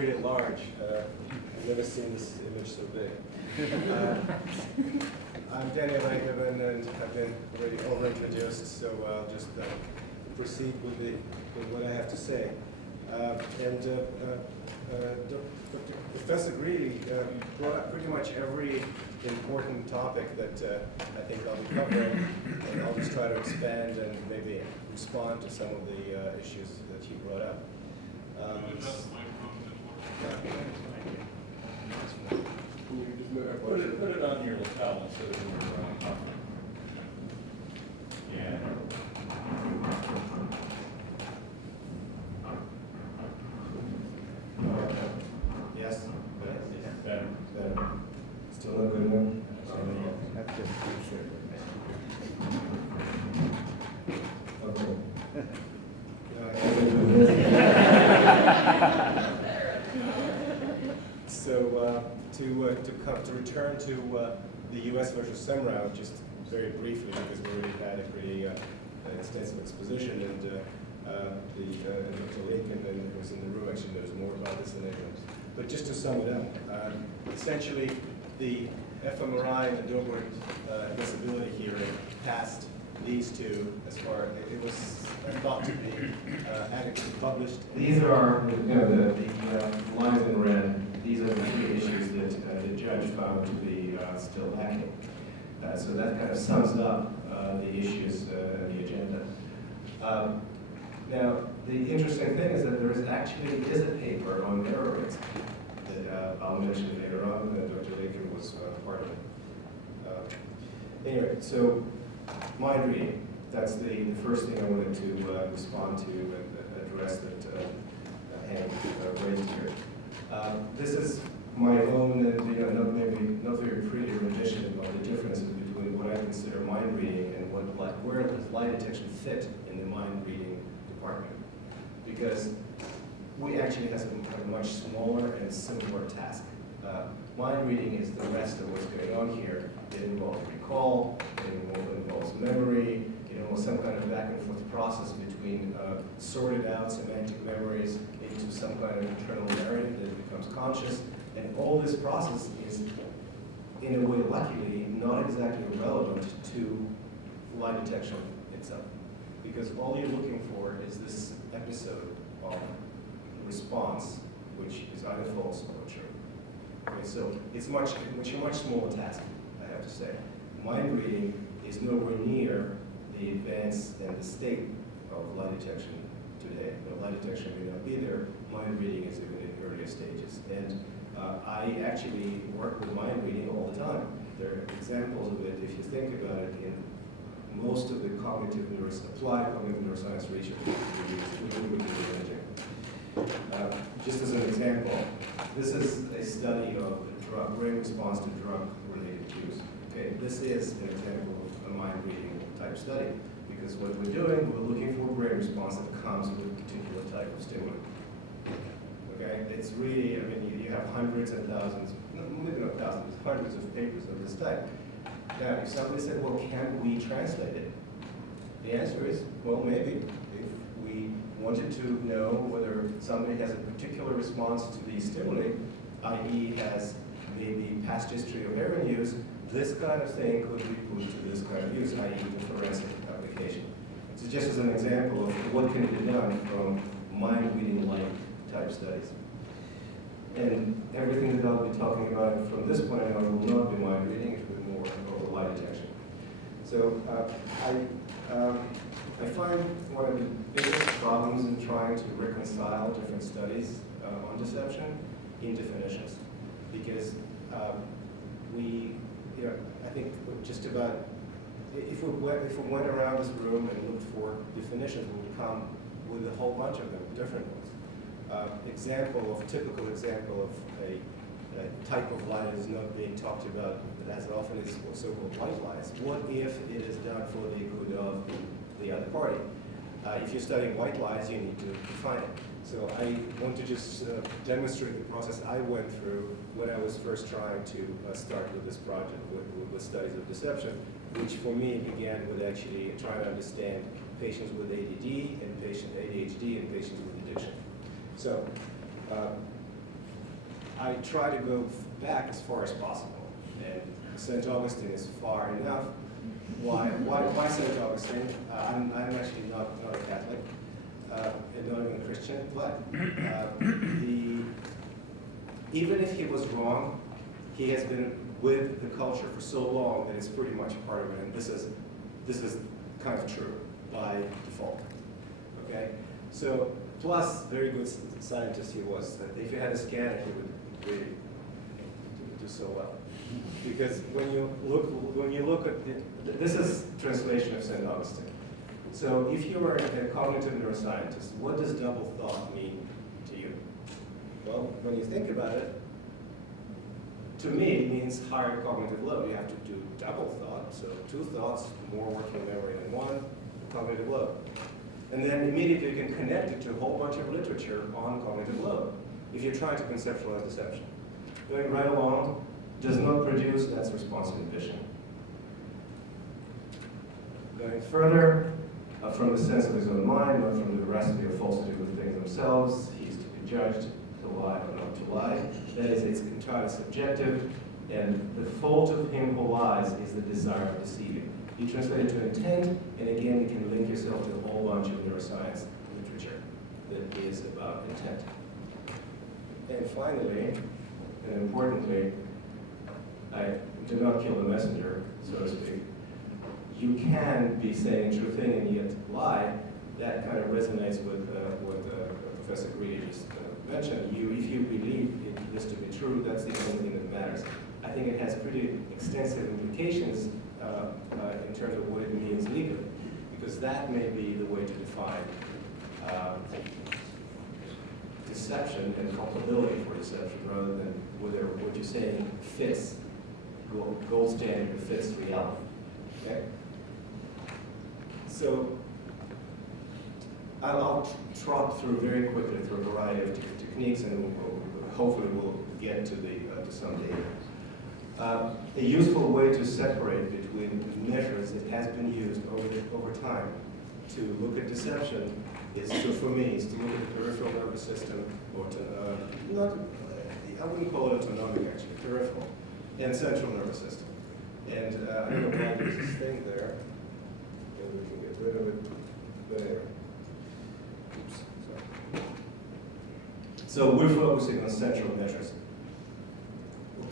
really large. I've never seen this image so big. I'm Daniel Langleben, and I've been already over-introduced, so I'll just proceed with what I have to say. Professor Greeley brought up pretty much every important topic that I think I'll be covering, and I'll just try to expand and maybe respond to some of the issues that he brought up. Put it on your lapel instead of your yeah. Yes? Better. Better. Still not good enough? That's just Okay. So to return to the U.S. versus SEMRAO, just very briefly, because we already had a pretty extensive exposition, and Dr. Lincoln who was in the room actually knows more about this than anyone. But just to sum it up, essentially the fMRI and the Doberman disability hearing passed these two as far it was thought to be adequately published. These are the lines in red. These are the three issues that the judge found to be still lacking. So that kind of sums up the issues and the agenda. Now, the interesting thing is that there is actually a paper on error rates that I'll mention later on, that Dr. Lincoln was part of it. Anyway, so mind reading. That's the first thing I wanted to respond to and address that Hank raised here. This is my own, not very pretty rendition of the differences between what I consider mind reading and where does lie detection fit in the mind reading department. Because we actually have a much smaller and simpler task. Mind reading is the rest of what's going on here. It involves recall, it involves memory, it involves some kind of back and forth process between sorted out semantic memories into some kind of internal narrative that becomes conscious. And all this process is, in a way, luckily, not exactly relevant to lie detection itself. Because all you're looking for is this episode of response, which is either false or true. Okay, so it's a much smaller task, I have to say. Mind reading is nowhere near the advance and the state of lie detection today. Lie detection may not be there. Mind reading is even in earlier stages. And I actually work with mind reading all the time. There are examples of it, if you think about it, in most of the applied cognitive neuroscience research we do imaging. Just as an example, this is a study of brain response to drug-related cues. Okay, this is an example of a mind-reading type study, because what we're doing, we're looking for a brain response that comes with a particular type of stimulant. Okay, it's really, you have hundreds and thousands, maybe not thousands, hundreds of papers of this type. Now, if somebody said, well, can we translate it? The answer is, well, maybe. If we wanted to know whether somebody has a particular response to the stimuli, i.e. has maybe past history of heroin use, this kind of thing could be put to this kind of use, i.e. the forensic application. So just as an example of what can be done from mind-reading-like type studies. And everything that I'll be talking about from this point on will not be mind reading, it will be more about lie detection. So I find one of the biggest problems in trying to reconcile different studies on deception in definitions. Because I think just about, if we went around this room and looked for definitions, we would come with a whole bunch of them, different ones. Typical example of a type of lie that is not being talked about as often is so-called white lies. What if it is done for the good of the other party? If you're studying white lies, you need to define it. So I want to just demonstrate the process I went through when I was first trying to start with this project with studies of deception, which for me began with actually trying to understand patients with ADD and ADHD and patients with addiction. So I try to go back as far as possible, and St. Augustine is far enough. Why St. Augustine? I'm actually not a Catholic, and not even a Christian, but even if he was wrong, he has been with the culture for so long that it's pretty much part of it, and this is kind of true by default. Okay, so plus very good scientist he was. That if he had a scanner, he would really do so well. Because when you look at this is translation of St. Augustine. So if you are a cognitive neuroscientist, what does double thought mean to you? Well, when you think about it, to me it means higher cognitive load. You have to do double thought, so 2 thoughts, more working memory than 1, cognitive load. And then immediately you can connect it to a whole bunch of literature on cognitive load if you're trying to conceptualize deception. Going right along does not produce, that's response inhibition. Going further, from the sense of his own mind, not from the veracity or falsity of the things themselves, he's to be judged to lie or not to lie. That is, it's entirely subjective, and the fault of him who lies is the desire of deceiving. You translate it to intent, and again, you can link yourself to a whole bunch of neuroscience literature that is about intent. And finally, and importantly, I do not kill the messenger, so to speak. You can be saying a true thing and yet lie. That kind of resonates with what Professor Greedy just mentioned. If you believe this to be true, that's the only thing that matters. I think it has pretty extensive implications in terms of what it means legally, because that may be the way to define deception and culpability for deception, rather than whether what you're saying fits, gold standard fits reality. Okay? So I'll trot through very quickly through a variety of techniques, and hopefully we'll get to some data. A useful way to separate between measures that has been used over time to look at deception is, for me, is to look at the peripheral nervous system, or I wouldn't call it autonomic actually, peripheral, and central nervous system. And I don't know why there's this thing there. Maybe we can get rid of it. But anyway. Oops, sorry. So we're focusing on central measures.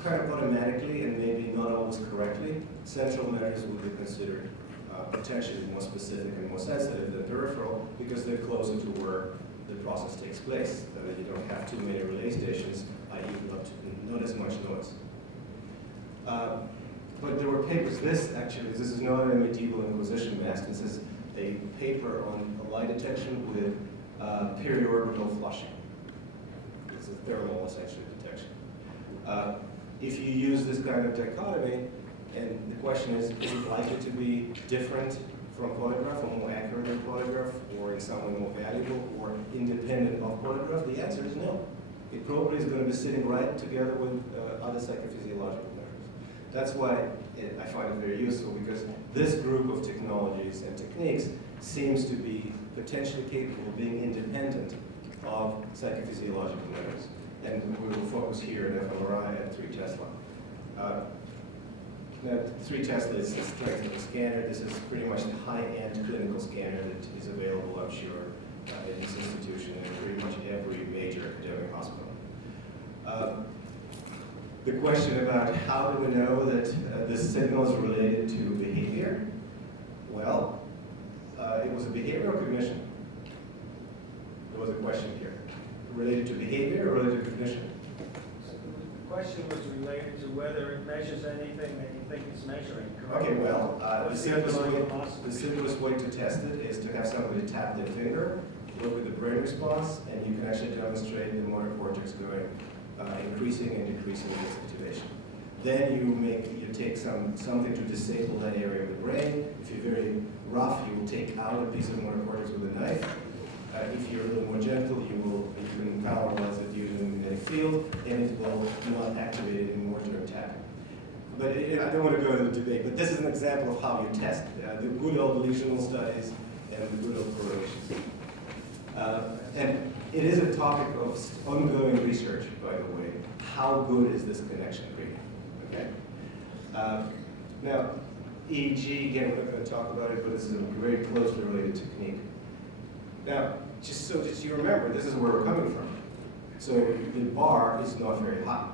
Kind of automatically, and maybe not always correctly, central measures will be considered potentially more specific and more sensitive than peripheral, because they're closer to where the process takes place. You don't have too many relay stations, i.e. not as much noise. But there were papers, this is not a medieval Inquisition mask, this is a paper on light detection with periorbital flushing. It's a thermal, essentially, detection. If you use this kind of dichotomy, and the question is it likely to be different from polygraph, or more accurate than polygraph, or in some way more valuable, or independent of polygraph? The answer is no. It probably is going to be sitting right together with other psychophysiological measures. That's why I find it very useful, because this group of technologies and techniques seems to be potentially capable of being independent of psychophysiological measures. And we will focus here at fMRI at 3 Tesla. Now, 3 Tesla is the strength of the scanner. This is pretty much the high-end clinical scanner that is available, I'm sure, in this institution and pretty much every major academic hospital. The question about how do we know that this signal is related to behavior? Well, it was a behavioral cognition. There was a question here. Related to behavior or related to cognition? The question was related to whether it measures anything that you think it's measuring, correct? Okay, well, the simplest way to test it is to have somebody tap their finger, look at the brain response, and you can actually demonstrate the motor cortex going increasing and decreasing its activation. Then you take something to disable that area of the brain. If you're very rough, you will take out a piece of motor cortex with a knife. If you're a little more gentle, you can paralyze it using a magnetic field, and it will not activate it anymore during tapping. But I don't want to go into the debate, but this is an example of how you test the good old lesional studies and the good old correlations. And It is a topic of ongoing research, by the way. How good is this connection really? Okay. Now, EEG, again, we're not going to talk about it, but this is a very closely related technique. Now, just so that you remember, this is where we're coming from. So the bar is not very high.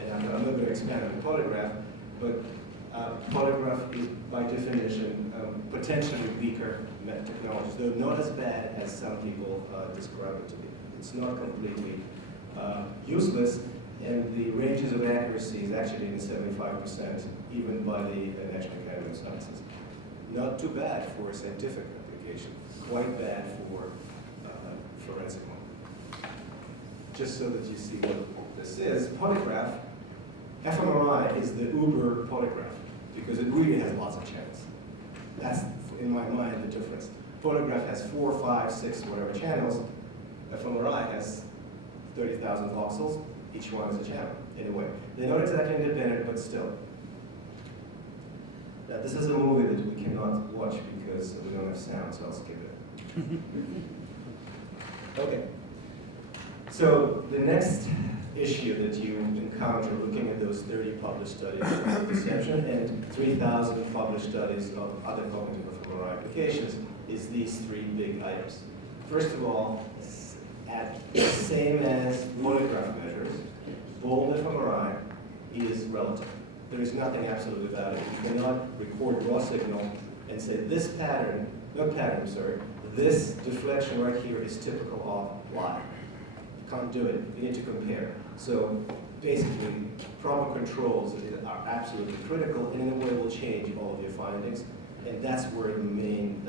And I'm not going to expand on the polygraph, but polygraph is, by definition, potentially weaker technologies, though not as bad as some people describe it to be. It's not completely useless, and the ranges of accuracy is actually in 75%, even by the National Academy of Sciences. Not too bad for a scientific application, quite bad for forensic one. Just so that you see what this is, polygraph, fMRI is the Uber polygraph, because it really has lots of channels. That's, in my mind, the difference. Polygraph has 4, 5, 6, whatever channels. fMRI has 30,000 voxels. Each one is a channel, in a way. They're not exactly independent, but still. Now, this is a movie that we cannot watch because we don't have sound, so I'll skip it. Okay. So the next issue that you encounter looking at those 30 published studies of deception and 3,000 published studies of other cognitive fMRI applications is these 3 big items. First of all, at the same as polygraph measures, bold fMRI is relative. There is nothing absolute about it. You cannot record raw signal and say this pattern, this deflection right here is typical of Y. You can't do it. You need to compare. So basically, proper controls are absolutely critical, and in a way will change all of your findings. And that's where the main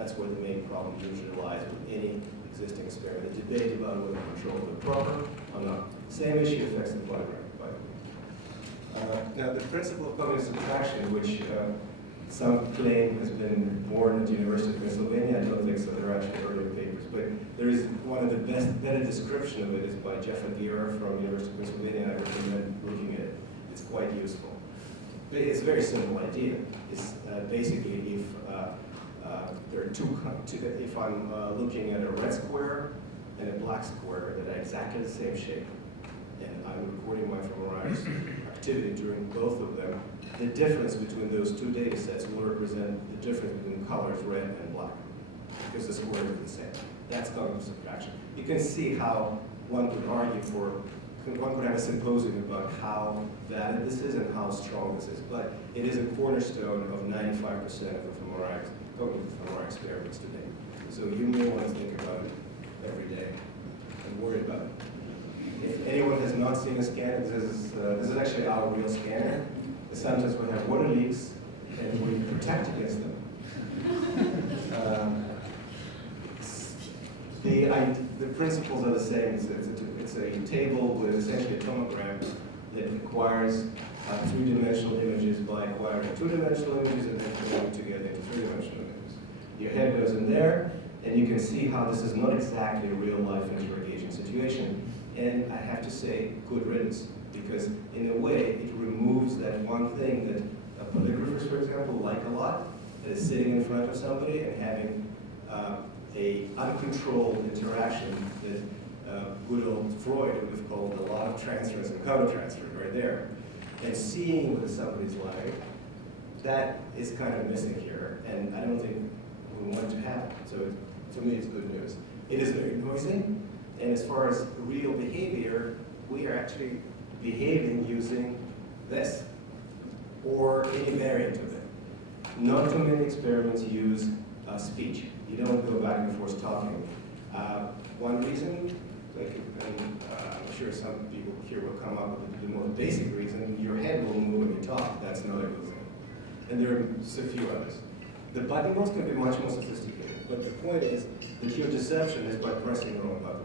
problem usually lies with any existing experiment. The debate about whether controls are proper or not. Same issue affects the polygraph, by the way. Now, the principle of cognitive subtraction, which some claim has been born at the University of Pennsylvania, I don't think so. There are actually earlier papers, but there is one of the better description of it is by Jeff Aguirre from the University of Pennsylvania, and I recommend looking at it. It's quite useful. But it's a very simple idea. It's basically if there are if I'm looking at a red square and a black square that are exactly the same shape, and I'm recording my fMRI activity during both of them, the difference between those 2 data sets will represent the difference between colors red and black, because the squares are the same. That's cognitive subtraction. You can see how one could argue one could have a symposium about how valid this is and how strong this is, but it is a cornerstone of 95% of the cognitive fMRI experiments today. So you may want to think about it every day and worry about it. If anyone has not seen a scanner, this is actually our real scanner. Sometimes we have water leaks and we protect against them. The principles are the same. It's a table with essentially a tomogram that acquires 3-dimensional images by acquiring 2-dimensional images and then putting them together into 3-dimensional images. Your head goes in there, and you can see how this is not exactly a real-life interrogation situation. And I have to say, good riddance, because in a way, it removes that one thing that polygraphers, for example, like a lot, that is sitting in front of somebody and having a uncontrolled interaction that good old Freud would have called a lot of transference and countertransfer right there. And seeing what somebody's like, that is kind of missing here, and I don't think we want it to happen. So to me, it's good news. It is very noisy, and as far as real behavior, we are actually behaving using this, or any variant of it. Not too many experiments use speech. You don't go back and forth talking. One reason, and I'm sure some people here will come up with the most basic reason, your head will move when you talk. That's not a good thing. And there are a few others. The button ones can be much more sophisticated, but the point is that your deception is by pressing the wrong button.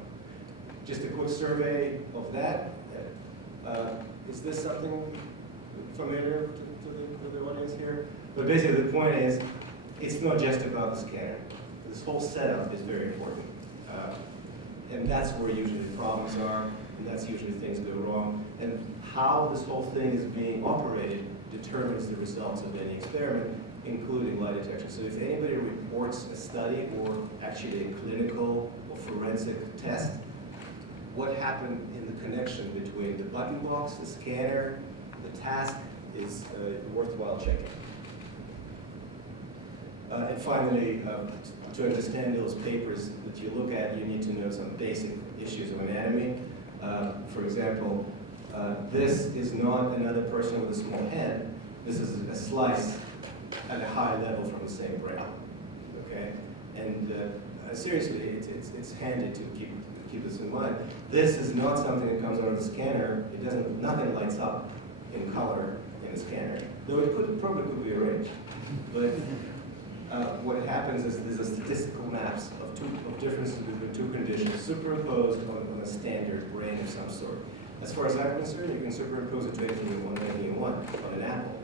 Just a quick survey of that. Is this something familiar to the audience here? But basically the point is, it's not just about the scanner. This whole setup is very important. And that's where usually the problems are, and that's usually things go wrong. And how this whole thing is being operated determines the results of any experiment, including lie detection. So if anybody reports a study or actually a clinical or forensic test, what happened in the connection between the button box, the scanner, the task is worthwhile checking. And finally, to understand those papers that you look at, you need to know some basic issues of anatomy. For example, this is not another person with a small hand. This is a slice at a high level from the same brain. Okay, and seriously, it's handy to keep this in mind. This is not something that comes out of the scanner. It doesn't. Nothing lights up in color in a scanner, though it probably could be arranged. But what happens is there's a statistical maps of differences between two conditions superimposed on a standard brain of some sort. As far as I'm concerned, you can superimpose a 21 on an apple,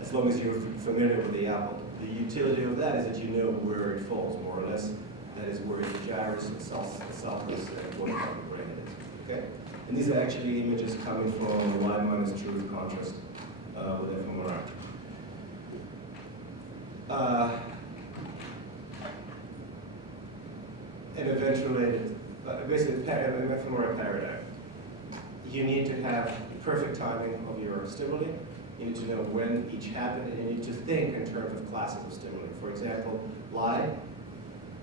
as long as you're familiar with the apple. The utility of that is that you know where it falls, more or less. That is where the gyrus and sulcus and what part of the brain it is. Okay? And these are actually images coming from the line minus truth contrast with fMRI. An event-related, basically an fMRI paradigm. You need to have perfect timing of your stimuli. You need to know when each happened, and you need to think in terms of classes of stimuli. For example, lie,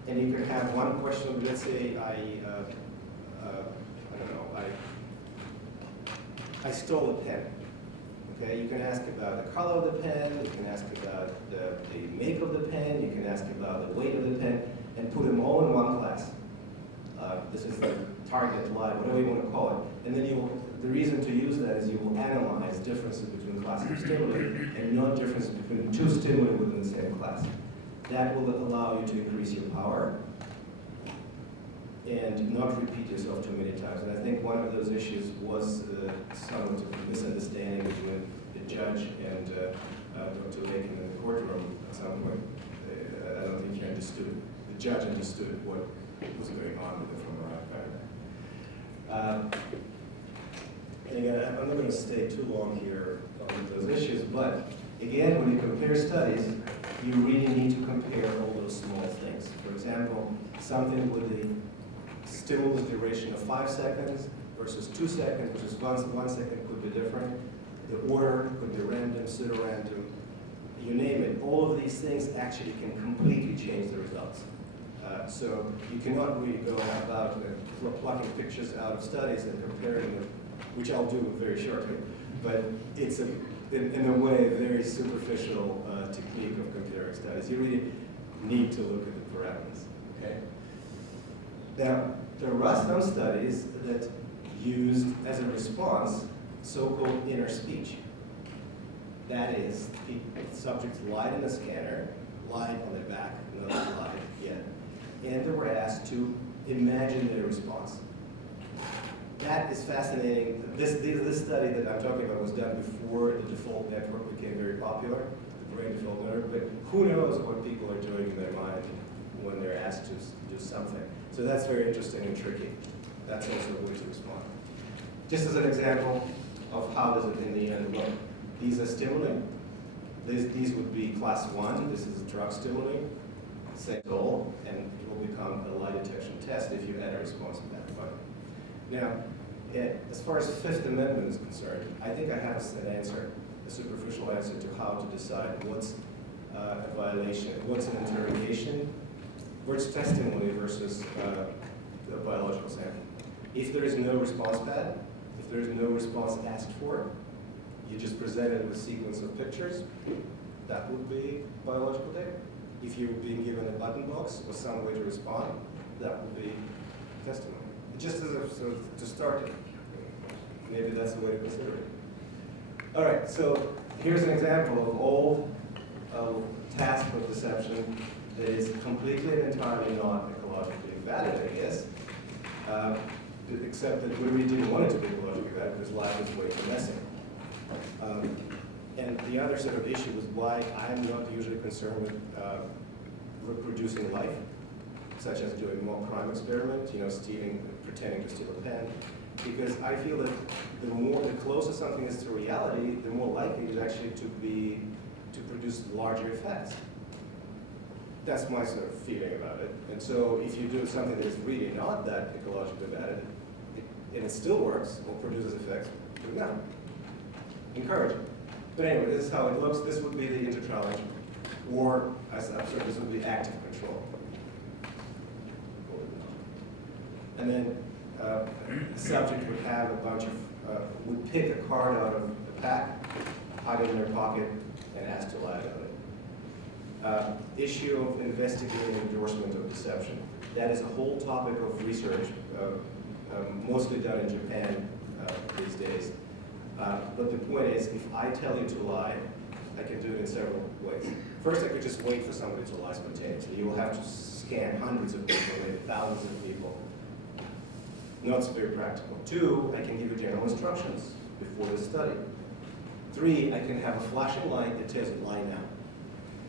and you can have one question. Let's say I stole a pen. Okay, you can ask about the color of the pen. You can ask about the make of the pen. You can ask about the weight of the pen, and put them all in one class. This is the target lie, whatever you want to call it. And then the reason to use that is you will analyze differences between classes of stimuli and not differences between two stimuli within the same class. That will allow you to increase your power and not repeat yourself too many times. And I think one of those issues was somewhat of a misunderstanding between the judge and Dr. Lake in the courtroom at some point. I don't think he understood. The judge understood what was going on with the fMRI paradigm. And again, I'm not going to stay too long here on those issues, but again, when you compare studies, you really need to compare all those small things. For example, something with the stimulus duration of 5 seconds versus 2 seconds, which is 1 second could be different. The order could be random, pseudo-random, you name it. All of these things actually can completely change the results. So you cannot really go about plucking pictures out of studies and comparing them, which I'll do very shortly. But it's, in a way, a very superficial technique of comparing studies. You really need to look at the parameters. Okay? Now, there are some studies that used as a response so-called inner speech. That is, subjects lied in a scanner, lied on their back, not lied yet. And they were asked to imagine their response. That is fascinating. This study that I'm talking about was done before the default network became very popular, the brain default network, but who knows what people are doing in their mind when they're asked to do something. So that's very interesting and tricky. That's also a way to respond. Just as an example of how does it in the end look. These are stimuli. These would be class 1. This is a drug stimuli. Set goal, and it will become a lie detection test if you add a response at that point. Now, as far as Fifth Amendment is concerned, I think I have an answer, a superficial answer to how to decide what's a violation, what's an interrogation, what's testimony versus a biological sample. If there is no response pad, if there is no response asked for, you just present it with a sequence of pictures, that would be biological data. If you're being given a button box or some way to respond, that would be testimony. Just as to start it. Maybe that's the way to consider it. All right, so here's an example of old task of deception that is completely and entirely not ecologically valid, I guess. Except that we really didn't want it to be ecologically valid because life is way too messy. And the other sort of issue was why I'm not usually concerned with reproducing life, such as doing mock crime experiment, stealing, pretending to steal a pen, because I feel that the closer something is to reality, the more likely it is actually to produce larger effects. that's my sort of feeling about it. And so if you do something that is really not that ecologically bad, and it still works or produces effects, do it now. Encourage it. But anyway, this is how it looks. This would be the intertrial entry. Or, as I've said, this would be active control. And then the subject would have a bunch of, would pick a card out of the pack, hide it in their pocket, and ask to lie about it. Issue of investigating endorsement of deception. That is a whole topic of research, mostly done in Japan these days. But the point is, if I tell you to lie, I can do it in several ways. First, I could just wait for somebody to lie spontaneously. You will have to scan hundreds of people, maybe thousands of people. Not very practical. 2, I can give you general instructions before the study. 3, I can have a flashing light that tells you lie now.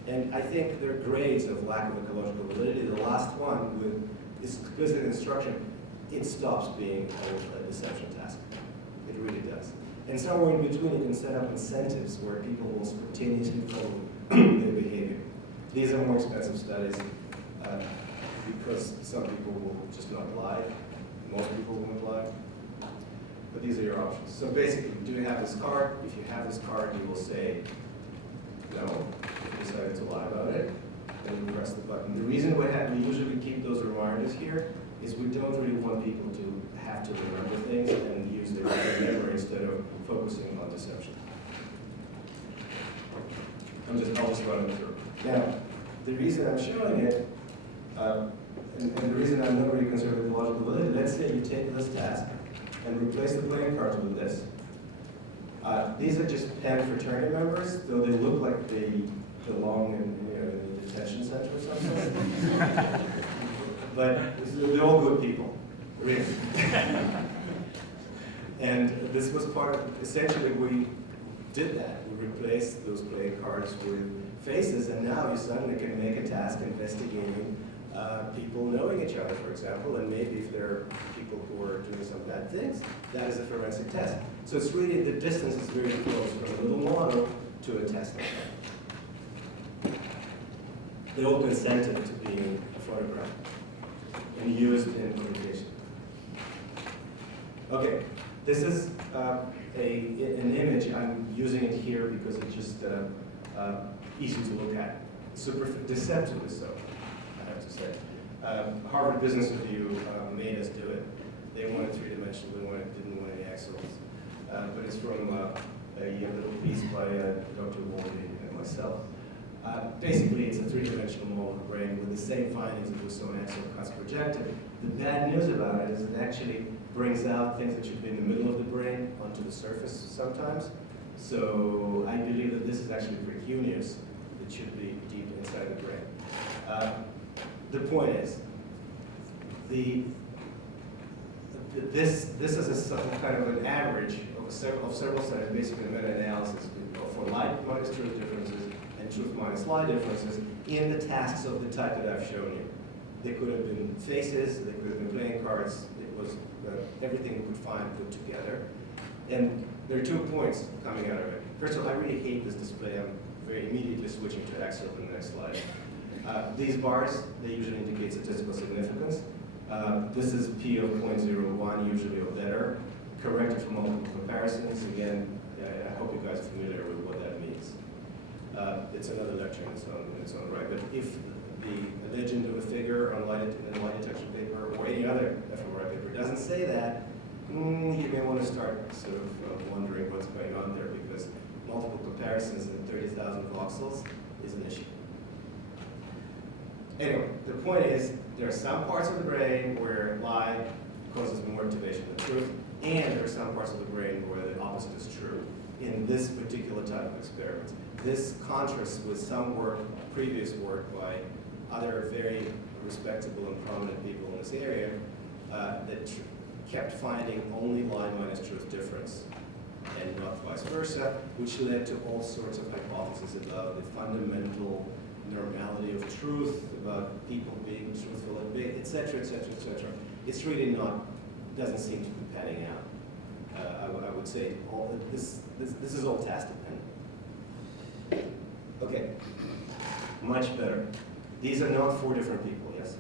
And I think there are grades of lack of ecological validity. The last one with explicit instruction, it stops being a deception task. It really does. And somewhere in between, you can set up incentives where people will spontaneously follow their behavior. These are more expensive studies because some people will just not lie. Most people won't lie. But these are your options. So basically, do you have this card? If you have this card, you will say, no, you decided to lie about it, and you press the button. The reason we usually keep those reminders here is we don't really want people to have to remember things and use their memory instead of focusing on deception. I'll just run it through. Now, the reason I'm showing it, and the reason I'm not really concerned with ecological validity, let's say you take this task and replace the playing cards with this. These are just Penn fraternity members, though they look like they belong in the detention center or something. But they're all good people, really. And this was part of, essentially we did that. We replaced those playing cards with faces, and now you suddenly can make a task investigating people knowing each other, for example, and maybe if there are people who are doing some bad things, that is a forensic test. So it's really, the distance is very close from a little model to a test. They all consented to being photographed and used in communication. Okay, this is an image. I'm using it here because it's just easy to look at. Super deceptively so, I have to say. Harvard Business Review made us do it. They wanted three-dimensional, didn't want any excellence. But it's from a little piece by Dr. Woldy and myself. Basically, it's a three-dimensional model of the brain with the same findings that we saw in axial cuts projected. The bad news about it is it actually brings out things that should be in the middle of the brain onto the surface sometimes. So I believe that this is actually precuneus. It should be deep inside the brain. The point is, this is a some kind of an average of several studies, basically a meta-analysis for light minus truth differences and truth minus lie differences in the tasks of the type that I've shown you. They could have been faces, they could have been playing cards. It was everything we could find put together. And there are 2 points coming out of it. First of all, I really hate this display. I'm very immediately switching to Excel in the next slide. These bars, they usually indicate statistical significance. This is P of 0.01, usually or better. Corrected for multiple comparisons. Again, I hope you guys are familiar with what that means. It's another lecture in its own right. But if the legend of a figure on light detection paper or any other fMRI paper doesn't say that, you may want to start sort of wondering what's going on there, because multiple comparisons in 30,000 voxels is an issue. Anyway, the point is, there are some parts of the brain where lie causes more activation than truth, and there are some parts of the brain where the opposite is true in this particular type of experiments. This contrasts with some work, previous work by other very respectable and prominent people in this area that kept finding only lie minus truth difference and not vice versa, which led to all sorts of hypotheses about the fundamental normality of truth, about people being truthful and big, et cetera, et cetera, et cetera. It's really not, doesn't seem to be panning out. I would say this is all task dependent. Okay, much better. These are not 4 different people, yes?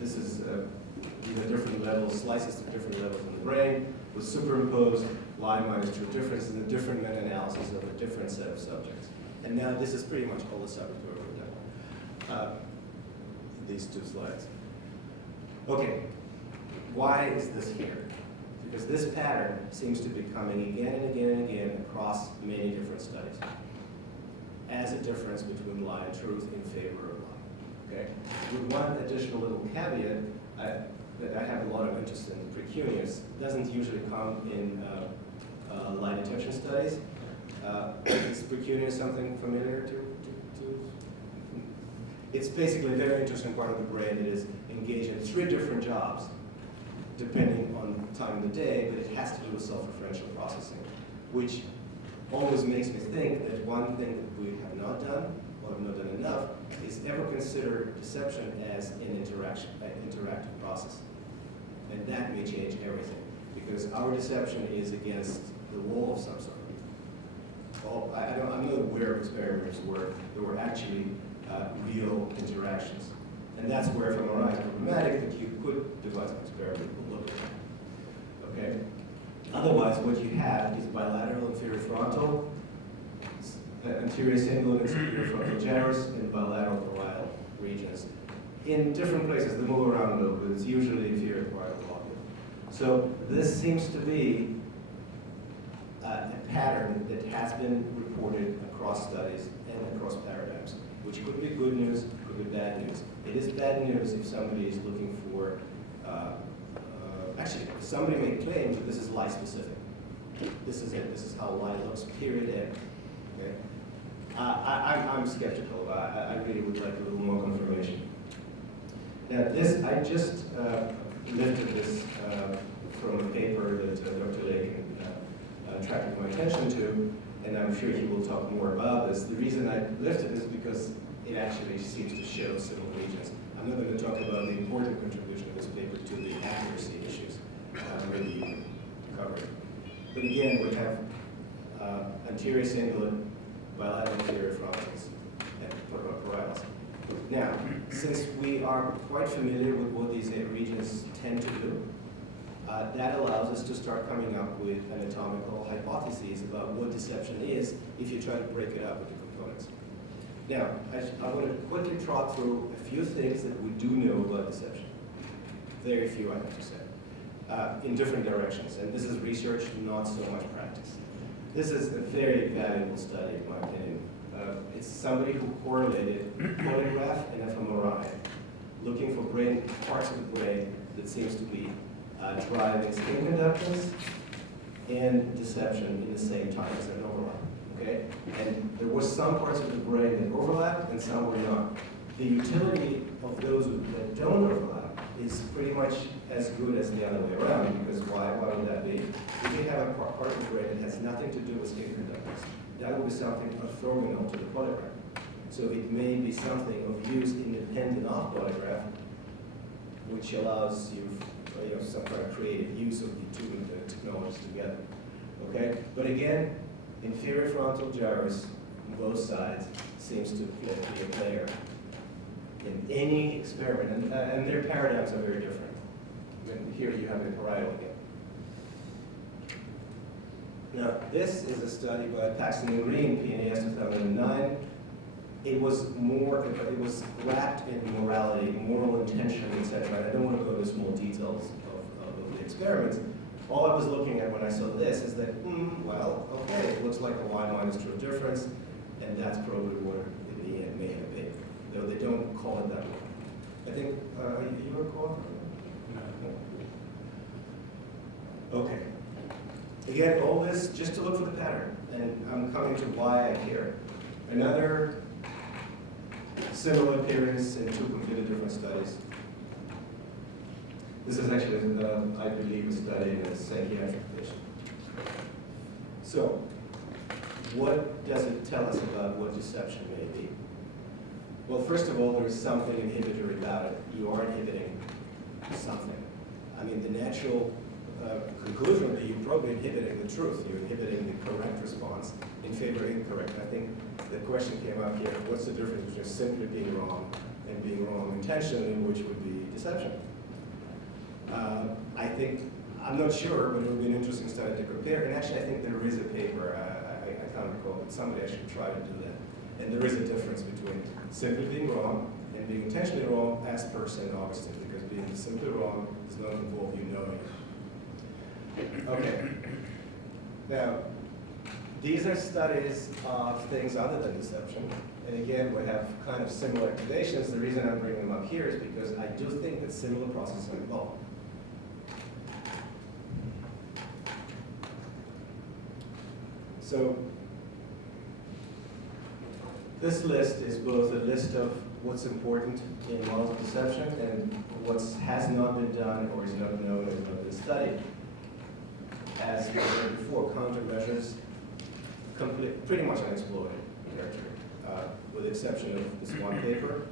These are different levels, slices to different levels in the brain, with superimposed line-2 differences and a different meta-analysis of a different set of subjects. And now this is pretty much all the subjects we've done. These 2 slides. Okay, why is this here? Because this pattern seems to be coming again and again and again across many different studies as a difference between lie and truth in favor of lie. Okay? With one additional little caveat, that I have a lot of interest in precuneus. It doesn't usually come in lie detection studies. Is precuneus something familiar to? It's basically a very interesting part of the brain that is engaged in 3 different jobs, depending on the time of the day, but it has to do with self-referential processing, which always makes me think that one thing that we have not done, or have not done enough, is ever consider deception as an interactive process. And that may change everything, because our deception is against the wall of some sort. Well, I'm not aware of experiments where there were actually real interactions. And that's where fMRI is problematic, but you could devise an experiment to look at that. Okay? Otherwise, what you have is bilateral inferior frontal, anterior cingulate and superior frontal gyrus, and bilateral parietal regions. In different places, they move around a little bit. It's usually inferior parietal lobule. So this seems to be a pattern that has been reported across studies and across paradigms, which could be good news, could be bad news. It is bad news if somebody is looking for, actually, somebody may claim that this is lie specific. This is it, this is how lie looks, period, end. Okay? I'm skeptical. I really would like a little more confirmation. Now this, I just lifted this from a paper that Dr. Lake attracted my attention to, and I'm sure he will talk more about this. The reason I lifted this is because it actually seems to show civil regions. I'm not going to talk about the important contribution of this paper to the accuracy issues I've already covered. But again, we have anterior cingulate, bilateral inferior frontals, and parietals. Now, since we are quite familiar with what these regions tend to do, that allows us to start coming up with anatomical hypotheses about what deception is if you try to break it up into components. Now, I want to quickly trot through a few things that we do know about deception. Very few, I have to say, in different directions. And this is research, not so much practice. This is a very valuable study, in my opinion. It's somebody who correlated polygraph and fMRI, looking for parts of the brain that seems to be driving skin conductance and deception in the same time as an overlap. Okay? And there were some parts of the brain that overlap and some were not. The utility of those that don't overlap is pretty much as good as the other way around, because why would that be? If you have a part of the brain that has nothing to do with skin conductance, that will be something orthogonal to the polygraph. So it may be something of use independent of polygraph, which allows you, some kind of creative use of the two technologies together. Okay? But again, inferior frontal gyrus on both sides seems to be a player in any experiment, and their paradigms are very different. And here you have the parietal again. Now, this is a study by Paxton and Green, PNAS 2009. It was wrapped in morality, moral intention, etc. I don't want to go into small details of the experiments. All I was looking at when I saw this is that, well, okay, it looks like a y-minus true difference, and that's probably what it may have been, though they don't call it that way. I think, you recall? No. Okay. Again, all this just to look for the pattern, and I'm coming to why I care. Another similar appearance in 2 completely different studies. This is actually, I believe, a study in a psychiatric patient. So, what does it tell us about what deception may be? Well, first of all, there is something inhibitory about it. You are inhibiting something. I mean, the natural conclusion would be you're probably inhibiting the truth. You're inhibiting the correct response in favor of incorrect. I think the question came up here, what's the difference between simply being wrong and being wrong intentionally, which would be deception? I think, I'm not sure, but it would be an interesting study to compare. And actually, I think there is a paper, I can't recall, but somebody actually tried to do that. And there is a difference between simply being wrong and being intentionally wrong as per St. Augustine, because being simply wrong does not involve you knowing it. Okay. Now, these are studies of things other than deception. And again, we have kind of similar activations. The reason I'm bringing them up here is because I do think that similar processes are involved. So, this list is both a list of what's important in models of deception and what has not been done or is not known or has not been studied. As we heard before, countermeasures, pretty much unexplored territory, with the exception of this one paper,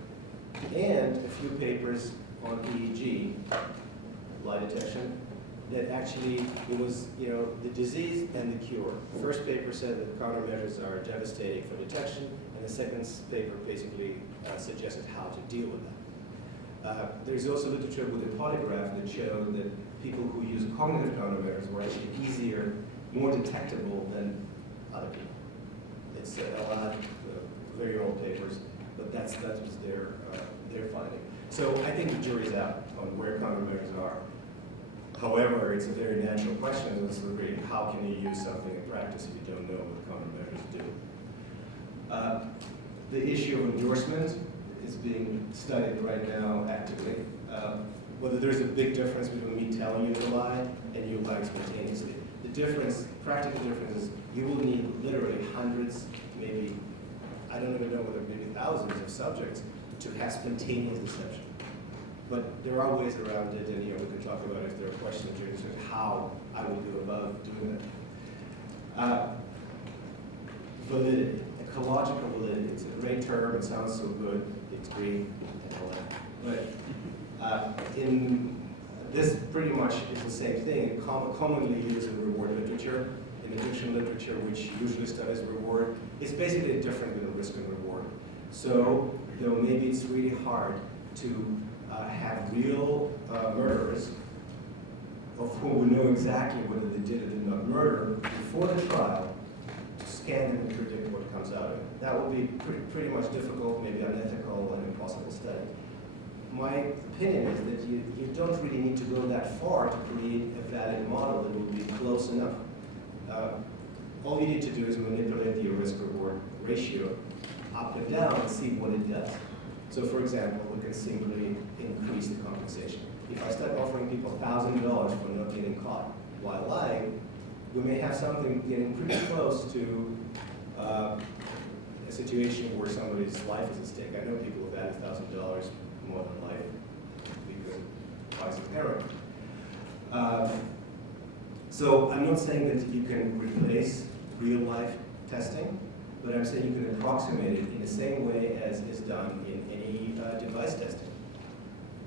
and a few papers on EEG, lie detection, that actually it was, the disease and the cure. The first paper said that countermeasures are devastating for detection, and the second paper basically suggested how to deal with that. There's also literature with a polygraph that showed that people who use cognitive countermeasures were actually easier, more detectable than other people. It's a lot of very old papers, but that was their finding. So I think the jury's out on where countermeasures are. However, it's a very natural question. It's really, how can you use something in practice if you don't know what countermeasures do? The issue of endorsement is being studied right now actively. Whether there's a big difference between me telling you to lie and you lying spontaneously. The difference, practical difference, is you will need literally hundreds, maybe, I don't even know whether maybe thousands of subjects to have spontaneous deception. But there are ways around it, and we can talk about if there are questions or how I would go about doing that. Validity, ecological validity. It's a great term. It sounds so good. It's green and all that. But in this, pretty much is the same thing. Commonly used in reward literature, in addiction literature, which usually studies reward. It's basically different than risk and reward. So, though maybe it's really hard to have real murderers of whom we know exactly whether they did or did not murder before the trial to scan them and predict what comes out of it. That would be pretty much difficult, maybe unethical, and impossible study. My opinion is that you don't really need to go that far to create a valid model that will be close enough. All you need to do is manipulate the risk-reward ratio up and down and see what it does. So for example, we can simply increase the compensation. If I start offering people $1,000 for not getting caught while lying, we may have something getting pretty close to a situation where somebody's life is at stake. I know people who've added $1,000 more than life because price of heroin. So I'm not saying that you can replace real life testing, but I'm saying you can approximate it in the same way as is done in any device testing.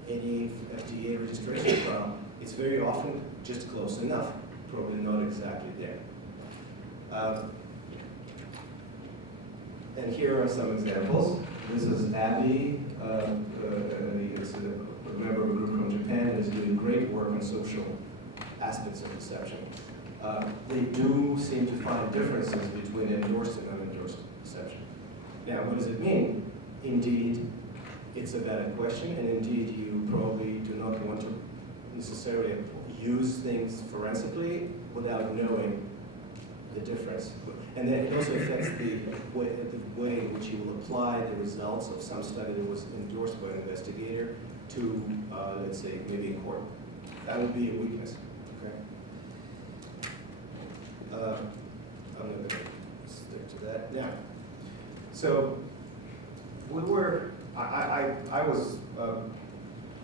Any FDA registration trial, it's very often just close enough, probably not exactly there. And here are some examples. This is Abby, it's a member of a group from Japan that is doing great work on social aspects of deception. They do seem to find differences between endorsed and unendorsed deception. Now, what does it mean? Indeed, it's a valid question, and indeed, you probably do not want to necessarily use things forensically without knowing the difference. And then it also affects the way in which you will apply the results of some study that was endorsed by an investigator to, let's say, maybe in court. That would be a weakness. Okay. I'm not going to stick to that now. So I was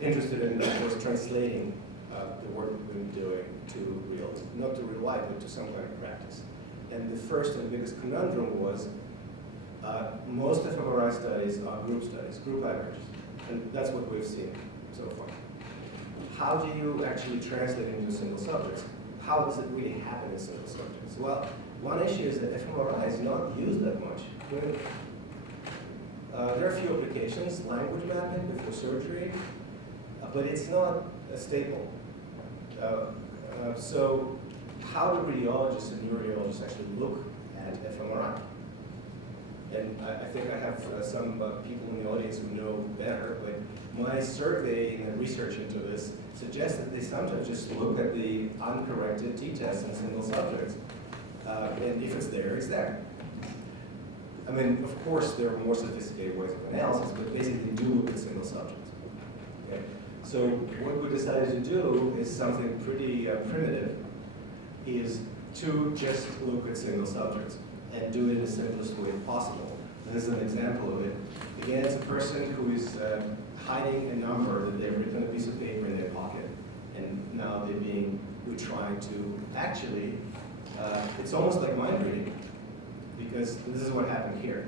interested in, of course, translating the work we've been doing to not to real life, but to some kind of practice. And the first and biggest conundrum was most fMRI studies are group studies, group averages, and that's what we've seen so far. How do you actually translate into single subjects? how does it really happen in single subjects? Well, one issue is that fMRI is not used that much. There are a few applications, language mapping before surgery, but it's not a staple. So how do radiologists and neurologists actually look at fMRI? And I think I have some people in the audience who know better, but my survey and research into this suggests that they sometimes just look at the uncorrected t-test in single subjects. And if it's there, it's there. I mean, of course, there are more sophisticated ways of analysis, but basically they do look at single subjects. Okay? So what we decided to do is something pretty primitive, is to just look at single subjects and do it in the simplest way possible. And this is an example of it. Again, it's a person who is hiding a number that they've written on a piece of paper in their pocket, and now we're trying to actually, it's almost like mind reading, because this is what happened here.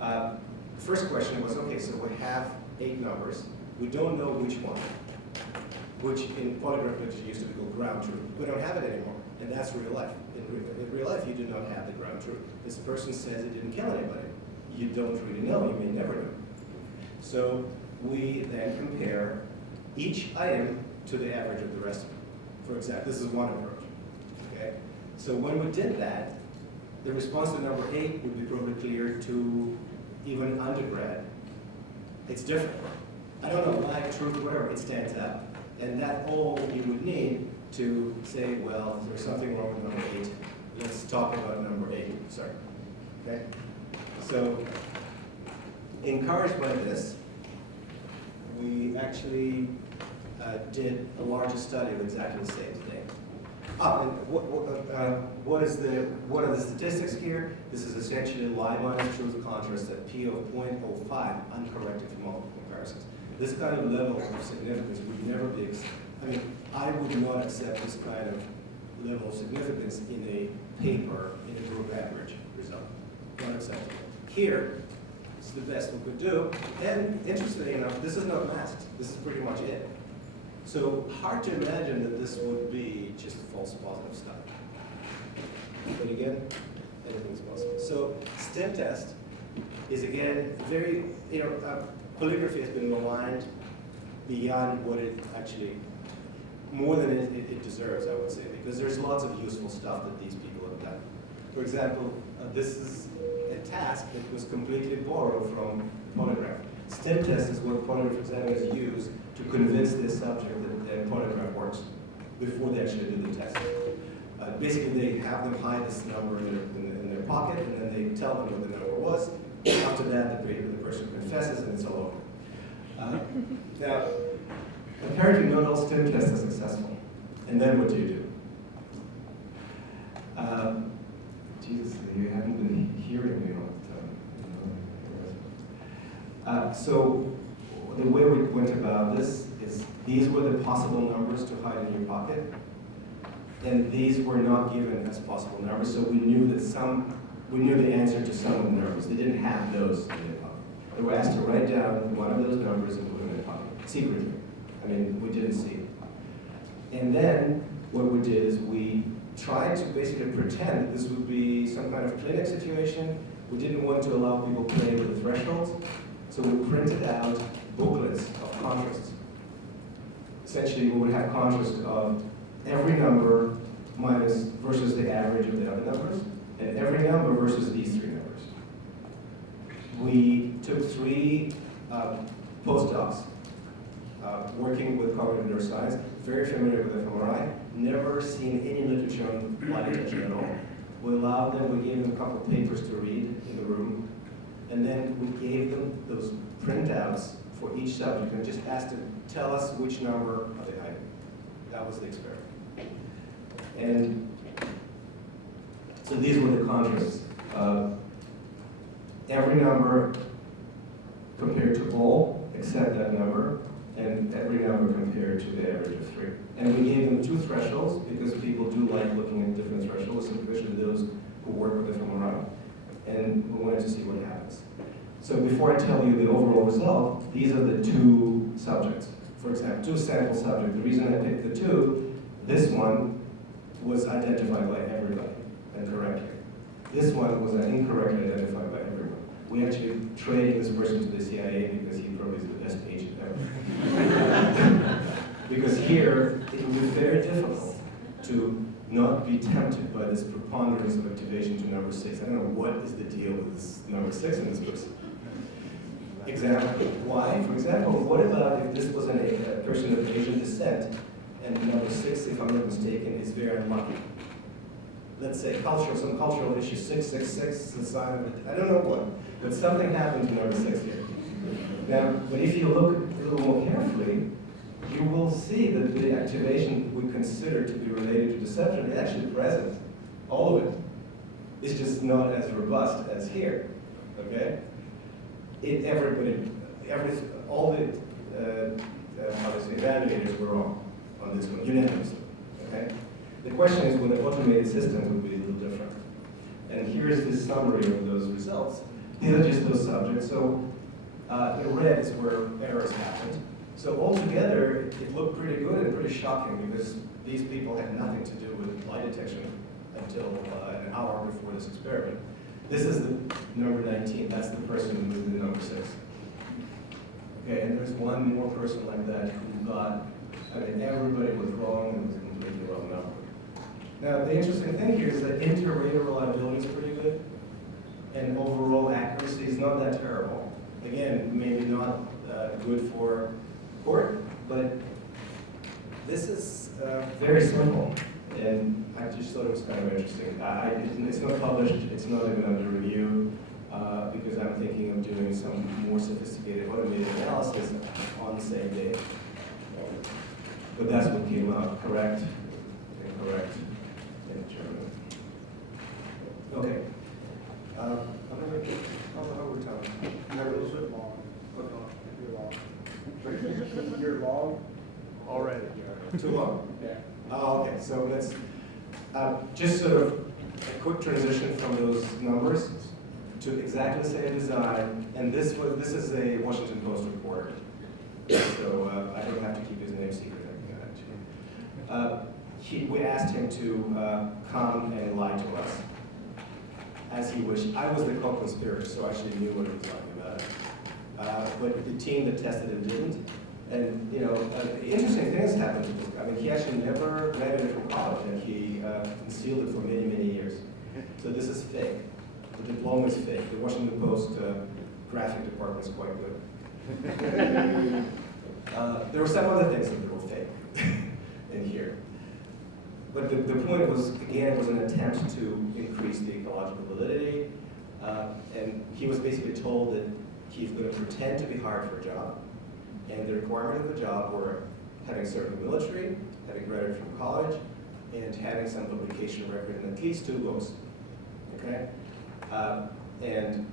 The first question was, okay, so we have 8 numbers. We don't know which one, which in polygraph literature used to be called ground truth. We don't have it anymore, and that's real life. In real life, you do not have the ground truth. This person says he didn't kill anybody. You don't really know, you may never know. So we then compare each item to the average of the rest of them. For example, this is one approach, okay? So when we did that, the response to number 8 would be probably clear to even undergrad. It's different. I don't know why, truth, whatever, it stands out. And that's all you would need to say, well, there's something wrong with number 8. Let's talk about number 8, sorry. Okay? So, encouraged by this, we actually did a larger study of exactly the same thing. And what are the statistics here? This is essentially lie minus truth contrast at P of 0.05 uncorrected for multiple comparisons. This kind of level of significance would never be, I would not accept this kind of level of significance in a paper in a group average result. Not acceptable. Here, it's the best we could do, and interestingly enough, this is not masked. This is pretty much it. So hard to imagine that this would be just false positive stuff. But again, anything's possible. So STEM test is again very, polygraphy has been maligned beyond what it actually, more than it deserves, I would say, because there's lots of useful stuff that these people have done. For example, this is a task that was completely borrowed from polygraph. STEM test is what polygraph examiners use to convince their subject that polygraph works before they actually do the test. Basically, they have them hide this number in their pocket, and then they tell them what the number was. After that, the person confesses, and it's all over. Now, apparently not all STEM tests are successful. And then what do you do? Jesus, you haven't been hearing me all the time. So the way we went about this is these were the possible numbers to hide in your pocket. And these were not given as possible numbers, so we knew the answer to some of the numbers. They didn't have those in their pocket. They were asked to write down one of those numbers and put them in their pocket, secretly. We didn't see it. And then what we did is we tried to basically pretend that this would be some kind of clinic situation. We didn't want to allow people play with the thresholds, so we printed out booklets of contrasts. Essentially, we would have contrast of every number minus versus the average of the other numbers, and every number versus these 3 numbers. We took 3 postdocs working with cognitive neuroscience, very familiar with fMRI, never seen any literature on light attention at all. We allowed them, we gave them a couple of papers to read in the room, and then we gave them those printouts for each subject and just asked them, tell us which number are they hiding. That was the experiment. And so these were the contrasts. Every number compared to all except that number, and every number compared to the average of 3. And we gave them 2 thresholds because people do like looking at different thresholds, especially those who work with fMRI. And we wanted to see what happens. So before I tell you the overall result, these are the 2 subjects. For example, 2 sample subjects. The reason I picked the 2, this one was identified by everybody and correctly. This one was incorrectly identified by everyone. We actually traded this person to the CIA because he probably is the best agent ever. Because here, it would be very difficult to not be tempted by this preponderance of activation to number 6. I don't know what is the deal with this number 6 in this person. Example. Why? For example, what about if this was a person of Asian descent and number 6, if I'm not mistaken, is very unlucky? Let's say some cultural issue, 666, the sign of it, I don't know what, but something happened to number 6 here. Now, but if you look a little more carefully, you will see that the activation we consider to be related to deception is actually present. All of it. It's just not as robust as here, okay? All the evaluators were wrong on this one, unanimously, okay? The question is, with an automated system, it would be a little different. And here's the summary of those results. These are just those subjects. So the red is where errors happened. So altogether, it looked pretty good and pretty shocking because these people had nothing to do with lie detection until an hour before this experiment. This is the number 19. That's the person who moved the number 6. Okay, and there's one more person like that who got, everybody was wrong and it was a completely wrong number. Now, the interesting thing here is that inter-rater reliability is pretty good, and overall accuracy is not that terrible. Again, maybe not good for court, but this is very simple, and I just thought it was kind of interesting. It's not published, it's not even under review, because I'm thinking of doing some more sophisticated automated analysis on the same day. But that's what came out, correct, incorrect, in German. Okay. I'm going to go over time. A little bit long. You're long. You're long already. Too long? Yeah. Oh, okay, so let's just sort of a quick transition from those numbers to exactly the same design. And this is a Washington Post reporter, so I don't have to keep his name secret. We asked him to come and lie to us as he wished. I was the co-conspirator, so I actually knew what he was talking about. But the team that tested it didn't. And interesting things happened to this guy. I mean, he actually never graduated from college, and he concealed it for many, many years. So this is fake. The diploma is fake. The Washington Post graphic department is quite good. There were some other things that were fake in here. But the point was, again, it was an attempt to increase the ecological validity. And he was basically told that he's going to pretend to be hired for a job. And the requirement of the job were having served in the military, having graduated from college, and having some publication record in at least 2 books. Okay? And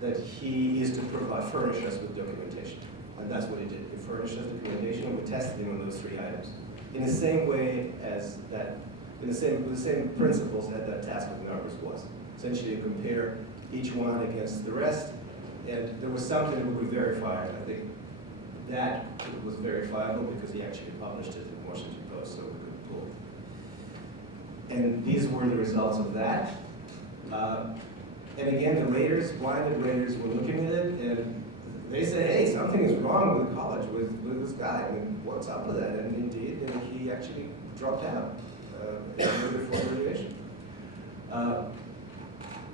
that he is to furnish us with documentation. And that's what he did. He furnished us documentation, and we tested him on those 3 items. In the same way as that, with the same principles that that task of numbers was. Essentially, you compare each one against the rest, and there was something that would be verified. I think that was verifiable because he actually published it in the Washington Post, so we could pull it. And these were the results of that. And again, the raters, blinded raters, were looking at it, and they said, hey, something is wrong with college, with this guy. I mean, what's up with that? And indeed, he actually dropped out before graduation.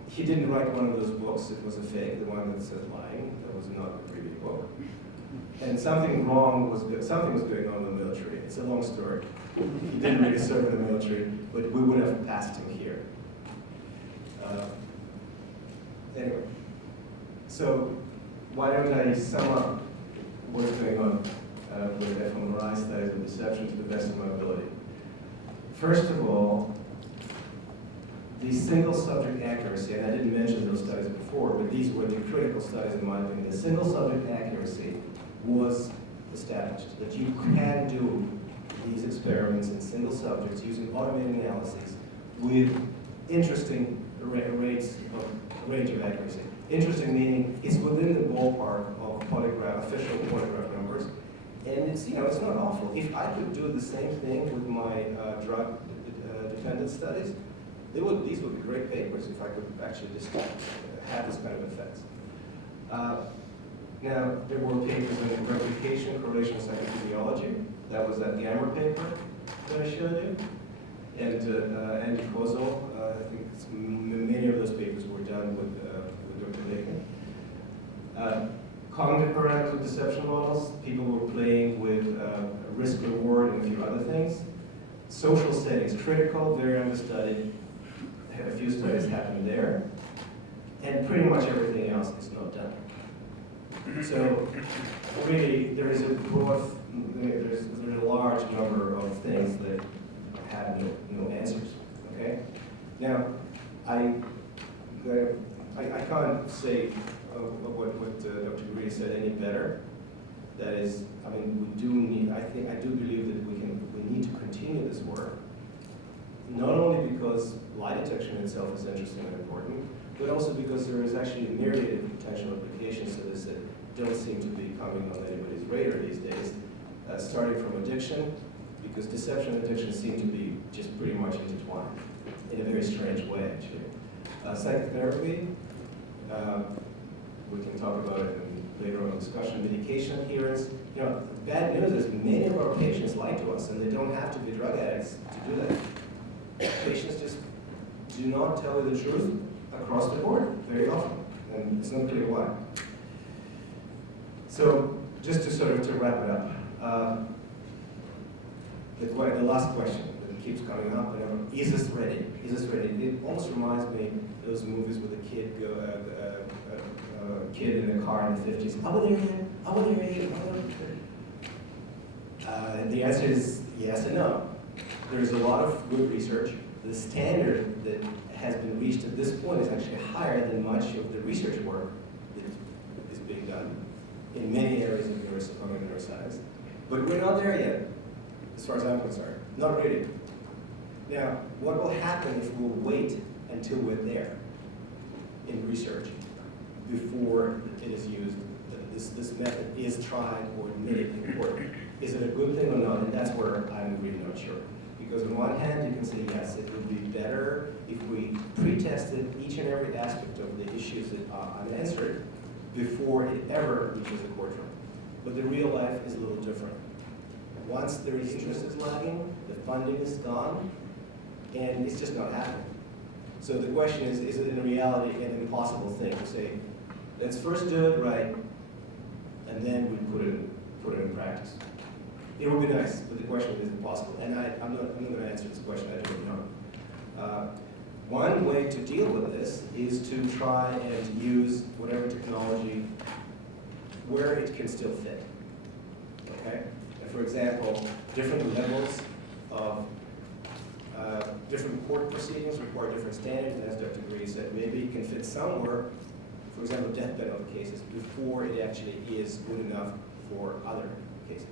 He didn't write one of those books. It was a fake, the one that said lying. That was not the previous book. And something was going on in the military. It's a long story. He didn't really serve in the military, but we would have passed him here. Anyway, so why don't I sum up what's going on with fMRI studies of deception to the best of my ability. First of all, the single subject accuracy, and I didn't mention those studies before, but these were the critical studies in my opinion. The single subject accuracy was established, that you can do these experiments in single subjects using automated analyses with interesting range of accuracy. Interesting meaning it's within the ballpark of official polygraph numbers, and it's not awful. If I could do the same thing with my drug independent studies, these would be great papers if I could actually just have this kind of effects. Now, there were papers on replication, correlation, and psychophysiology. That was that Gamma paper that I showed you. And Andy Kozel, I think many of those papers were done with Dr. Lakin. Cognitive parameter deception models, people were playing with risk reward and a few other things. Social settings, critical, very understudied. A few studies happened there. And pretty much everything else is not done. So really, there is a large number of things that have no answers. Okay. Now, I can't say what Dr. Green said any better. That is, I mean, we do need. I do believe that we need to continue this work. Not only because lie detection itself is interesting and important, but also because there is actually a myriad of potential applications to this that don't seem to be coming on anybody's radar these days. Starting from addiction, because deception and addiction seem to be just pretty much intertwined in a very strange way, actually. Psychotherapy, we can talk about it later on in discussion. Medication adherence. You know, the bad news is many of our patients lie to us, and they don't have to be drug addicts to do that. Patients just do not tell you the truth across the board very often, and it's not clear why. So, just to wrap it up, the last question that keeps coming up, is this ready? Is this ready? It almost reminds me of those movies with a kid kid in a car in the 50s. Are we there yet? Are we there yet? And the answer is yes and no. There's a lot of good research. The standard that has been reached at this point is actually higher than much of the research work that is being done in many areas of neuroscience. But we're not there yet, as far as I'm concerned. Not really. Now, what will happen if we'll wait until we're there in research before it is used, this method is tried or admitted in court? Is it a good thing or not? And that's where I'm really not sure. Because on one hand, you can say, yes, it would be better if we pre-tested each and every aspect of the issues that are unanswered before it ever reaches the courtroom. But the real life is a little different. Once the interest is lagging, the funding is gone, and it's just not happening. So the question is it in reality an impossible thing to say, let's first do it right, and then we put it in practice? It would be nice, but the question is it possible? And I'm not going to answer this question, I don't know. One way to deal with this is to try and use whatever technology where it can still fit. Okay? And for example, different levels of different court proceedings require different standards, and as Dr. Green said, maybe it can fit somewhere, for example, death penalty cases, before it actually is good enough for other cases.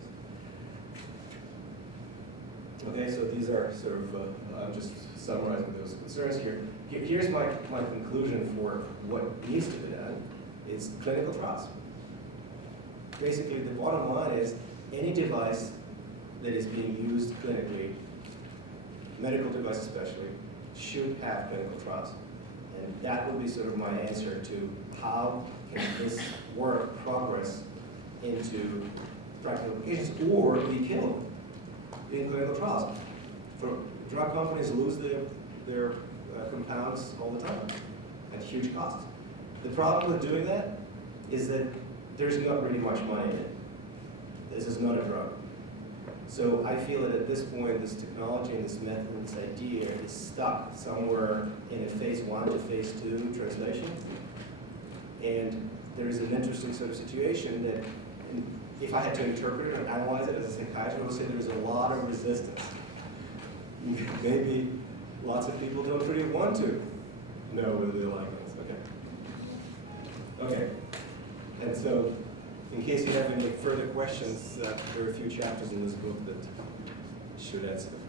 Okay, so these are sort of, I'm just summarizing those concerns here. Here's my conclusion for what needs to be done, is clinical trials. Basically, the bottom line is any device that is being used clinically, medical device especially, should have clinical trials. And that would be sort of my answer to how can this work progress into practical applications or be killed in clinical trials. For drug companies lose their compounds all the time at huge costs. The problem with doing that is that there's not really much money in it. This is not a drug. So I feel that at this point, this technology and this method and this idea is stuck somewhere in a phase 1 to phase 2 translation. And there's an interesting sort of situation that if I had to interpret it and analyze it as a psychiatrist, I would say there's a lot of resistance. Maybe lots of people don't really want to know whether they like this. Okay. Okay. And so, in case you have any further questions, there are a few chapters in this book that should answer them.